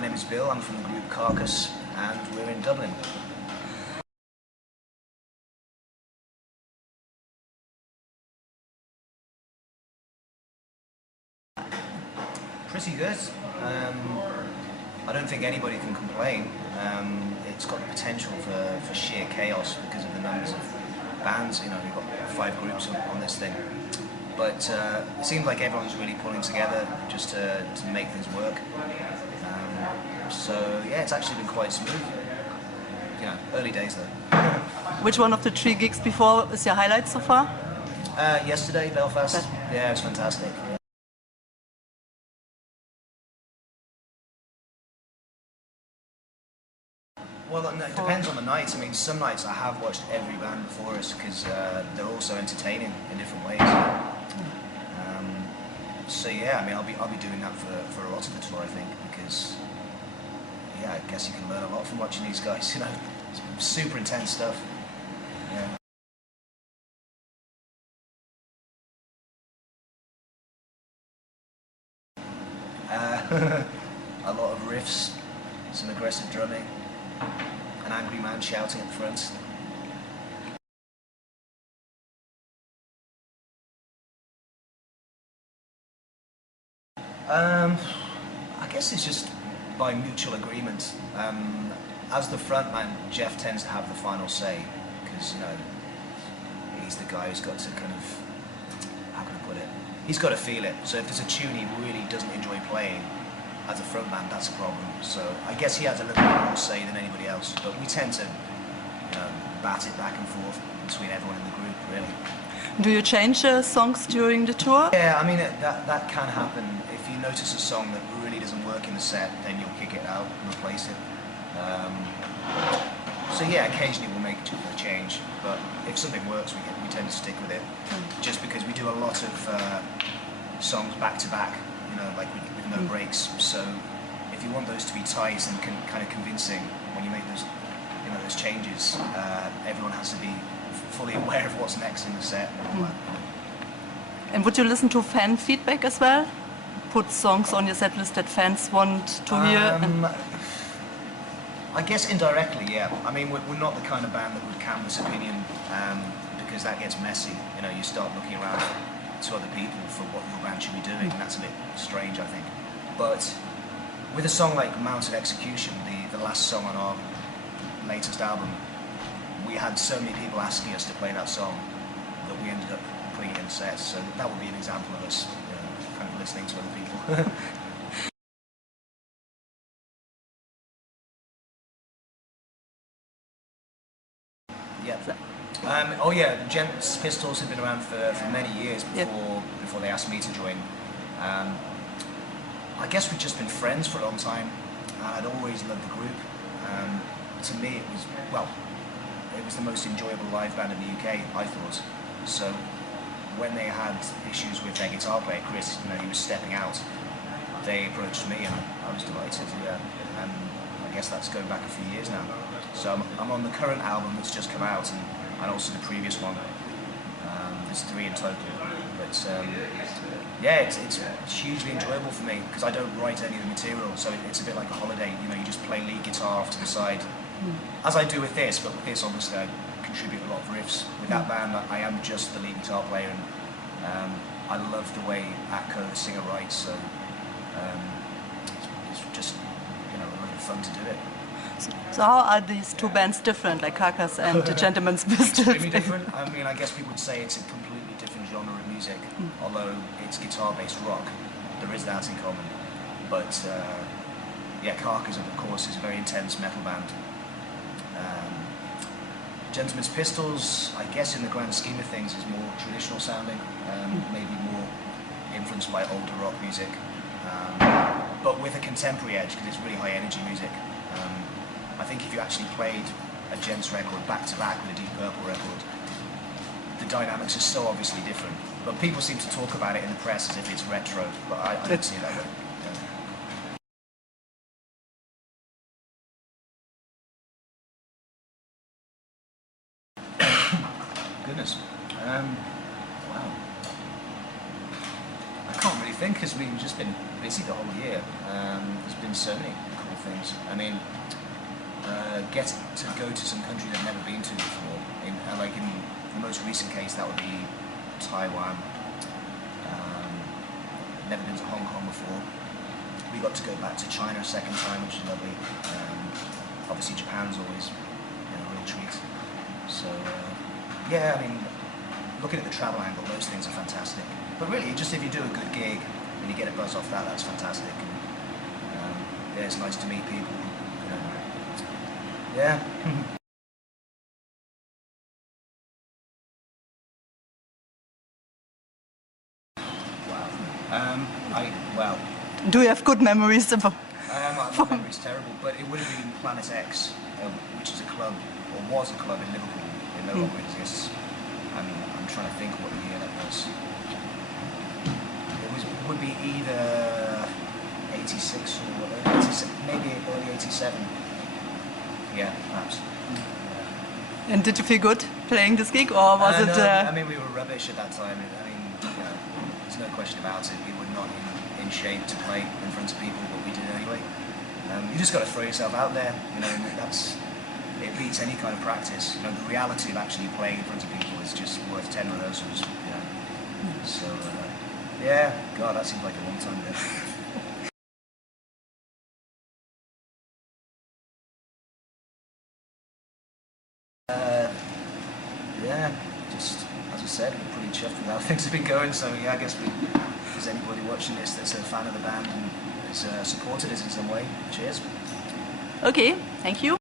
My name is Bill, I'm from the group Carcass, and we're in Dublin. Pretty good. I don't think anybody can complain. It's got the potential for sheer chaos because of the numbers of bands. You know, we've got 5 groups on this thing. But it seems like everyone's really pulling together just to make things work. So yeah, it's actually been quite smooth. Yeah, early days though. Which one of the 3 gigs before is your highlight so far? Yesterday, Belfast. Yeah, it was fantastic. Well, it depends on the night. I mean, some nights I have watched every band before us because they're all so entertaining in different ways. So yeah, I mean, I'll be doing that for a lot of the tour, I think, because yeah, I guess you can learn a lot from watching these guys. You know, it's super intense stuff. Yeah. A lot of riffs, some aggressive drumming, an angry man shouting at the front. I guess it's just by mutual agreement. As the frontman, Jeff tends to have the final say because, you know, he's the guy who's got to kind of, how can I put it? He's got to feel it. So if there's a tune he really doesn't enjoy playing, as a frontman, that's a problem. So I guess he has a little bit more say than anybody else, but we tend to, you know, bat it back and forth between everyone in the group, really. Do you change songs during the tour? Yeah, I mean, that can happen. If you notice a song that really doesn't work in the set, then you'll kick it out and replace it. So yeah, occasionally we'll make a change, but if something works, we tend to stick with it. Just because we do a lot of songs back to back, you know, like with no breaks. So if you want those to be tight and kind of convincing when you make those, you know, those changes, everyone has to be fully aware of what's next in the set and all that. And would you listen to fan feedback as well? Put songs on your set list that fans want to hear? I guess indirectly, yeah. I mean, we're not the kind of band that would canvass opinion because that gets messy. You know, you start looking around to other people for what your band should be doing, and that's a bit strange, I think. But with a song like Mounted Execution, the last song on our latest album, we had so many people asking us to play that song that we ended up putting it in the set. So that would be an example of us, you know, kind of listening to other people. Yeah. Oh yeah, the Gents Pistols have been around for many years before they asked me to join. I guess we've just been friends for a long time, and I'd always loved the group. To me, it was the most enjoyable live band in the UK, I thought. So when they had issues with their guitar player, Chris, you know, he was stepping out, they approached me, and I was delighted. Yeah, and I guess that's going back a few years now. So I'm on the current album that's just come out, and also the previous one. There's 3 in total. But yeah, it's hugely enjoyable for me because I don't write any of the material, so it's a bit like a holiday. You know, you just play lead guitar off to the side, as I do with this. But with this, obviously, I contribute a lot of riffs. With that band, I am just the lead guitar player, and I love the way Atco, the singer, writes. So it's just, you know, a lot of fun to do it. So how are these 2 bands different, like Carcass and the Gentleman's Pistols? Extremely different. I mean, I guess people would say it's a completely different genre of music, although it's guitar-based rock. There is that in common. But yeah, Carcass, of course, is a very intense metal band. Gentleman's Pistols, I guess in the grand scheme of things, is more traditional sounding, maybe more influenced by older rock music, but with a contemporary edge because it's really high energy music. I think if you actually played a Gents record back to back with a Deep Purple record, the dynamics are so obviously different. But people seem to talk about it in the press as if it's retro, but I don't see it that way. Goodness. Wow. I can't really think because we've just been busy the whole year. There's been so many cool things. I mean, get to go to some country I've never been to before. Like in the most recent case, that would be Taiwan. Never been to Hong Kong before. We got to go back to China a second time, which is lovely. Obviously Japan's always a real treat. So yeah, I mean, looking at the travel angle, those things are fantastic. But really, just if you do a good gig and you get a buzz off that, that's fantastic. And, yeah, it's nice to meet people. You know. Yeah. Well. Do you have good memories about? My memory's terrible, but it would have been Planet X, which is a club, or was a club in Liverpool. It no longer exists. I'm trying to think what year that was. It would be either 86 or maybe early 87. Yeah, perhaps. And did you feel good playing this gig, or was it? No, I mean, we were rubbish at that time. I mean, you know, there's no question about it. We were not in shape to play in front of people, but we did anyway. You just got to throw yourself out there. You know, it beats any kind of practice. You know, the reality of actually playing in front of people is just worth 10 rehearsals. You know, so yeah, God, that seems like a long time ago. Yeah, just as I said, we're pretty chuffed with how things have been going. So yeah, I guess if there's anybody watching this that's a fan of the band and has supported us in some way, cheers. Okay, thank you.